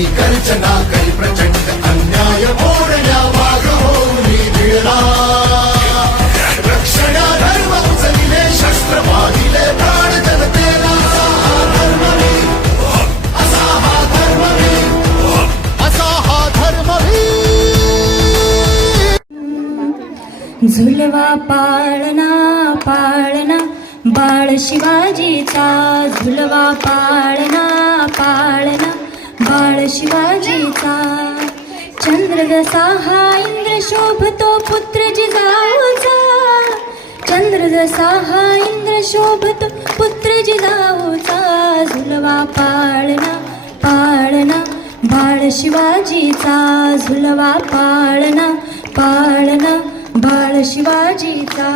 ती गर्जना करी प्रचंड अन्याय मोडल्या वाघ होऊन भिडला रक्षणा धर्म उचलिले शस्त्र वाहिले प्राण जनतेला असा हा धर्मवीर असा हा धर्मवीर झुलवा पाळणा पाळणा बाळ शिवाजीचा झुलवा पाळणा पाळणा बाळ शिवाजीचा चंद्र जसा हा इंद्र शोभतो पुत्र जिजाऊचा चंद्र जसा हा इंद्र शोभतो पुत्र जिजाऊचा झुलवा पाळणा पाळणा बाळ शिवाजीचा झुलवा पाळणा पाळणा बाळ शिवाजीचा